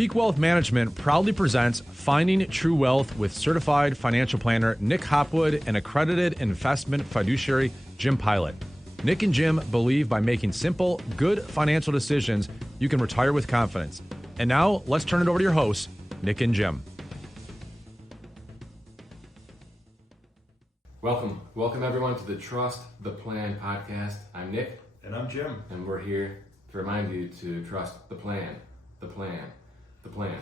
Peak Wealth Management proudly presents Finding True Wealth with certified financial planner Nick Hopwood and accredited investment fiduciary Jim Pilat. Nick and Jim believe by making simple, good financial decisions, you can retire with confidence. And now, let's turn it over to your hosts, Nick and Jim. Welcome everyone to the Trust the Plan podcast. I'm Nick. And I'm Jim. And we're here to remind you to trust the plan, the plan, the plan.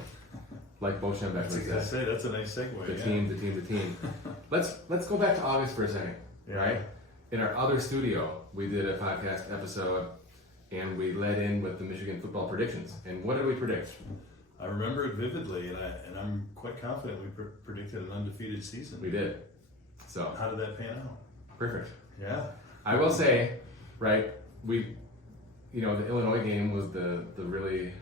Like Bo Schembechler said. That's a nice segue. The team. Let's go back to August for a second, right? In our other studio, we did a podcast episode and we led in with the Michigan football predictions. And what did we predict? I remember it vividly, and I'm quite confident we predicted an undefeated season. We did. So how did that pan out? Perfect. Yeah. I will say, right, the Illinois game was the really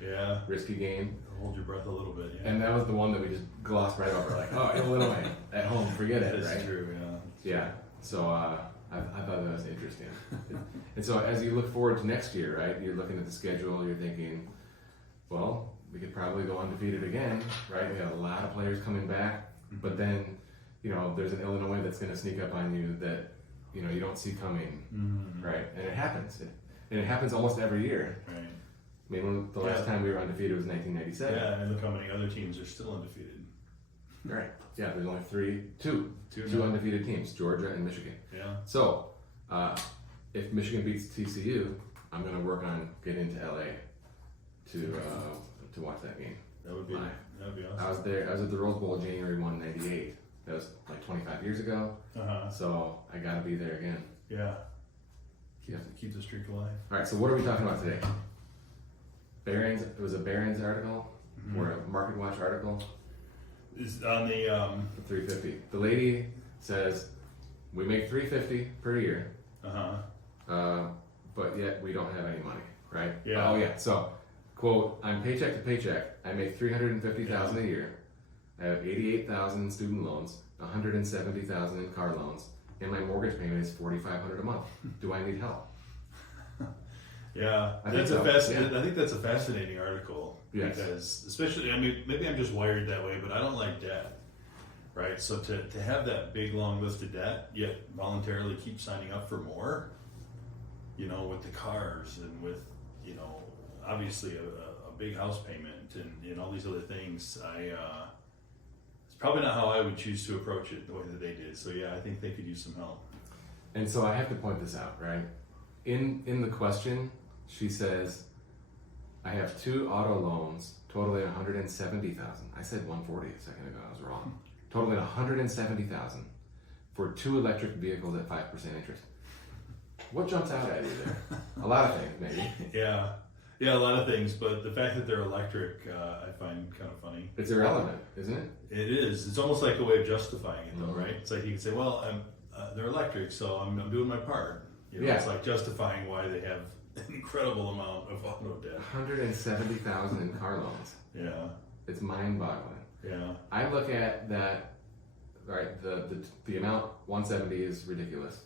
risky game. Hold your breath a little bit, yeah. And that was the one that we just glossed right over, like, oh, Illinois at home, forget it, That's right? true, yeah. Yeah, so I thought that was interesting. And so as you look forward to next year, right, you're looking at the schedule, you're thinking, well, we could probably go undefeated again, right? We have a lot of players coming back, but then, there's an Illinois that's going to sneak up on you that, you don't see coming, right? And it happens. And it happens almost every year. Right. I mean, the last time we were undefeated was 1997. Yeah, and look how many other teams are still undefeated. Right. Yeah, there's only two undefeated teams, Georgia and Michigan. Yeah. So, if Michigan beats TCU, I'm going to work on getting to LA to watch that game. That would be awesome. I was at the Rose Bowl January 1, 98. That was like 25 years ago. So I got to be there again. Yeah. Keep the streak alive. All right, so what are we talking about today? Barron's, it was a Barron's article or a Market Watch article. Is on the 350. The lady says we make $350 per year. But yet we don't have any money, right? Yeah. Oh yeah. So, quote, I'm paycheck to paycheck. I make $350,000 a year. I have $88,000 in student loans, $170,000 in car loans, and my mortgage payment is $4,500 a month. Do I need help? Yeah, I think that's a fascinating article. Yes. Because especially, maybe I'm just wired that way, but I don't like debt, right? So to have that big long list of debt, yet voluntarily keep signing up for more, with the cars and with, obviously a big house payment and all these other things, it's probably not how I would choose to approach it the way that they did. So yeah, I think they could use some help. And so I have to point this out, right? In the question, she says, I have 2 auto loans totaling $170,000. I said $140 a second ago, I was wrong. Totaling $170,000 for 2 electric vehicles at 5% interest. What jumps out at you there? A lot of things, maybe. Yeah, a lot of things, but the fact that they're electric, I find kind of funny. It's irrelevant, isn't it? It is. It's almost like a way of justifying it, though, right? It's like you can say, well, they're electric, so I'm doing my part. It's like justifying why they have an incredible amount of auto debt. $170,000 in car loans. Yeah. It's mind-boggling. Yeah. I look at that, right, the amount, 170 is ridiculous.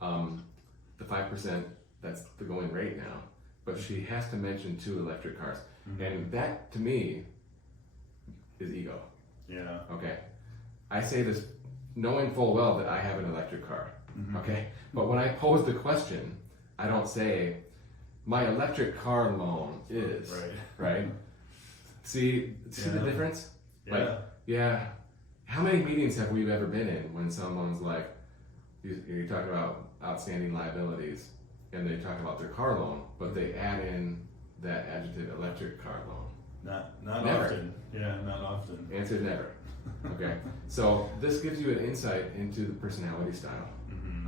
The 5%, that's the going rate now. But she has to mention 2 electric cars. And that, to me, is ego. Yeah. Okay? I say this knowing full well that I have an electric car. Okay? But when I pose the question, I don't say, my electric car loan is, right? See the difference? Yeah. How many meetings have we ever been in when someone's like, you're talking about outstanding liabilities, and they talk about their car loan, but they add in that adjective, electric car loan. Not Never. often. Yeah, not often. Answer never. Okay. So this gives you an insight into the personality style.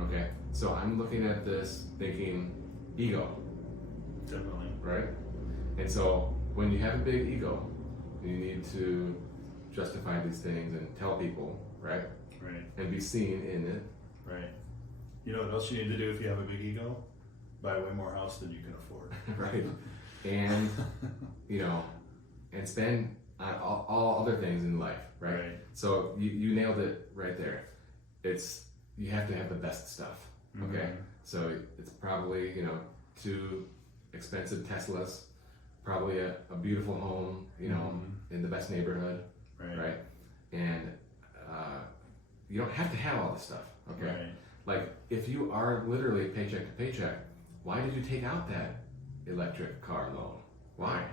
Okay. So I'm looking at this thinking ego. Definitely. Right? And so when you have a big ego, you need to justify these things and tell people, right? Right. And be seen in it. Right. You know what else you need to do if you have a big ego? Buy way more house than you can afford. Right. And, and spend on all other things in life, right? So you nailed it right there. You have to have the best stuff, okay? So it's probably, 2 expensive Teslas, probably a beautiful home, in the best neighborhood, right? And you don't have to have all this stuff, okay? Right. Like, if you are literally paycheck to paycheck, why did you take out that electric car loan? Why?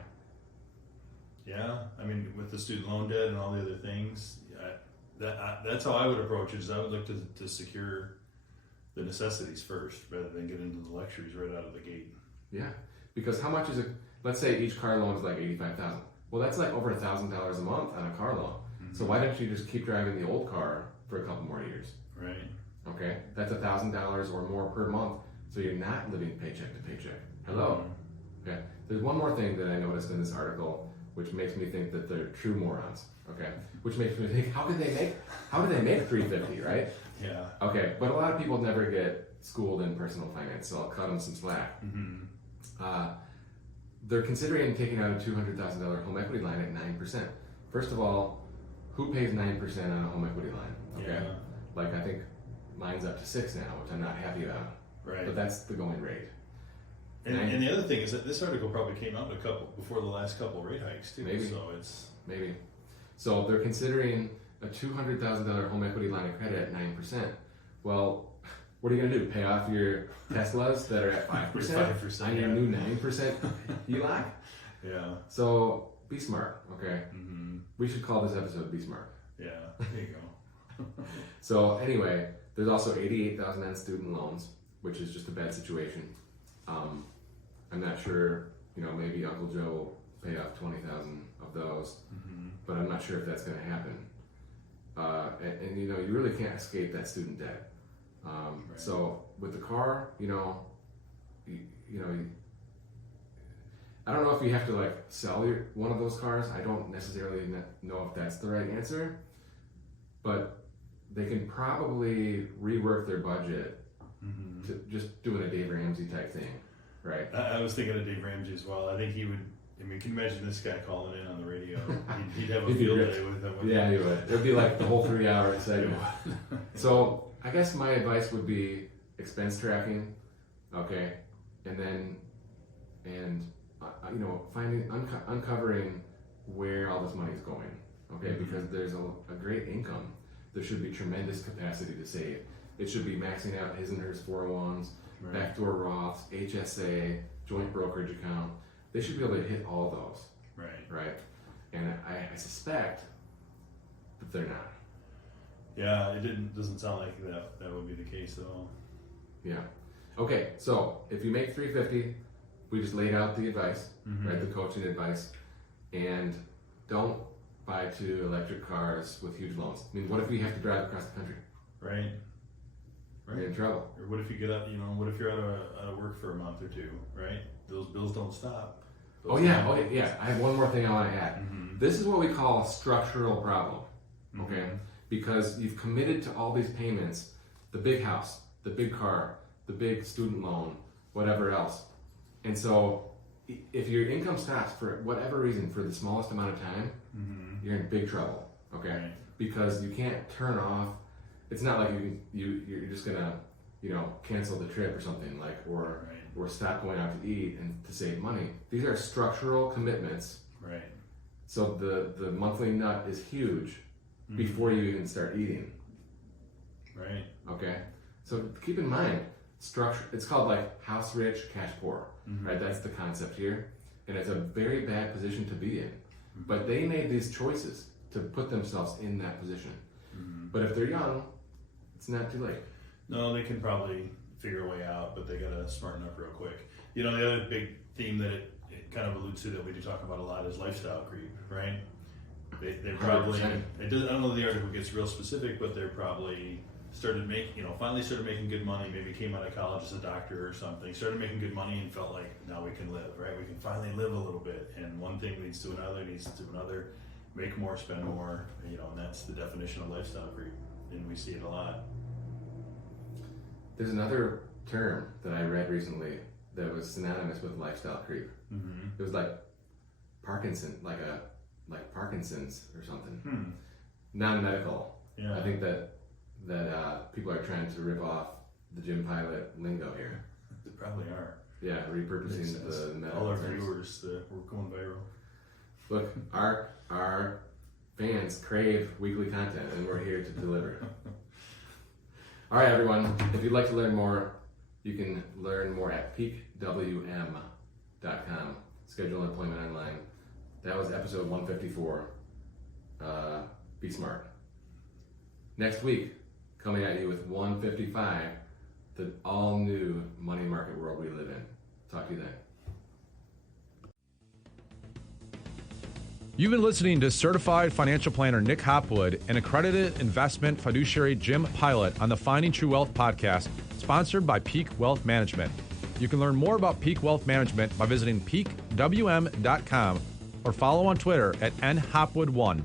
Yeah, I mean, with the student loan debt and all the other things, that's how I would approach it. Is I would look to secure the necessities first, rather than get into the luxuries right out of the gate. Yeah, because how much is it? Let's say each car loan is like $85,000. Well, that's like over $1,000 a month on a car loan. Mm-hmm. So why don't you just keep driving the old car for a couple more years? Right. Okay, that's $1,000 or more per month. So you're not living paycheck to paycheck. Hello. Mm-hmm. Okay. There's one more thing that I noticed in this article, which makes me think that they're true morons. Okay. Which makes me think, how do they make $350, right? Yeah. Okay, but a lot of people never get schooled in personal finance, so I'll cut them some slack. Mm-hmm. They're considering taking out a $200,000 home equity line at 9%. First of all, who pays 9% on a home equity line? Okay, Yeah. like I think mine's up to 6 now, which I'm not happy about. Right. But that's the going rate. And the other thing is that this article probably came out before the last couple rate hikes too. Maybe. So it's Maybe. So they're considering a $200,000 home equity line of credit at 9%. Well, what are you going to do? Pay off your Teslas that are at 5%? 5%, On your yeah. new 9% HELOC? yeah. So be smart, okay? Mm-hmm. We should call this episode Be Smart. Yeah. There you go. So anyway, there's also $88,000 on student loans, which is just a bad situation. I'm not sure, maybe Uncle Joe will pay off 20,000 of those, Mm-hmm. but I'm not sure if that's going to happen. And you really can't escape that student debt. Right. So with the car, I don't know if you have to like sell one of those cars. I don't necessarily know if that's the right answer, but they can probably rework their budget Mm-hmm. to just doing a Dave Ramsey type thing, right? I was thinking of Dave Ramsey as well. I think he would. I mean, can you imagine this guy calling in on the radio? He'd have a He'd be field rich. day with him. Yeah, you would. It'd be like the whole 3-hour segment. So I guess my advice would be expense tracking, okay, and uncovering where all this money is going, okay, Mm-hmm. because there's a great income. There should be tremendous capacity to save. It should be maxing out his and hers 401s, Right. backdoor Roths, HSA, joint brokerage account. They should be able to hit all those, Right. right? And I suspect that they're not. Yeah, doesn't sound like that would be the case at all. Yeah. Okay, so if you make $350, we just laid out the advice, Mm-hmm. right? The coaching advice, and don't buy 2 electric cars with huge loans. I mean, what if you have to drive across the country? Right. You're in trouble. Or what if you get up? What if you're out of work for a month or two? Right. Those bills don't stop. Oh yeah. I have one more thing I want to add. Mm-hmm. This is what we call a structural problem. Okay, Mhm. because you've committed to all these payments, the big house, the big car, the big student loan, whatever else. And so if your income stops for whatever reason for the smallest amount of time, Mm-hmm. you're in big trouble, okay? Right. Because you can't turn off. It's not like you're just gonna, cancel the trip or something or Right. or stop going out to eat and to save money. These are structural commitments. Right. So the monthly nut is huge Mhm. before you even start eating. Right. Okay, so keep in mind structure. It's called like house rich, cash poor, Mhm. right? That's the concept here, and it's a very bad position to be in. Mm-hmm. But they made these choices to put themselves in that position. Mhm. But if they're young, it's not too late. No, they can probably figure a way out, but they gotta smarten up real quick. The other big theme that it kind of alludes to that we do talk about a lot is lifestyle creep, right? They probably 100%. I don't know if the article gets real specific, but they're probably finally started making good money, maybe came out of college as a doctor or something, started making good money and felt like now we can live, right? We can finally live a little bit, and one thing leads to another, make more, spend more, and that's the definition of lifestyle creep, and we see it a lot. There's another term that I read recently that was synonymous with lifestyle creep. Mm-hmm. It was like Parkinson, like Parkinson's or something. Non-medical. Yeah. I think that people are trying to rip off the Jim Pilat lingo here. They probably are. Yeah, Makes repurposing sense. the medical All our terms. viewers, we're going viral. Look, our fans crave weekly content, and we're here to deliver. All right, everyone. If you'd like to learn more, you can learn more at peakwm.com. Schedule an appointment online. That was episode 154. Be smart. Next week, coming at you with 155, the all-new money market world we live in. Talk to you then. You've been listening to certified financial planner Nick Hopwood and accredited investment fiduciary Jim Pilat on the Finding True Wealth podcast, sponsored by Peak Wealth Management. You can learn more about Peak Wealth Management by visiting peakwm.com or follow on Twitter at nhopwood1.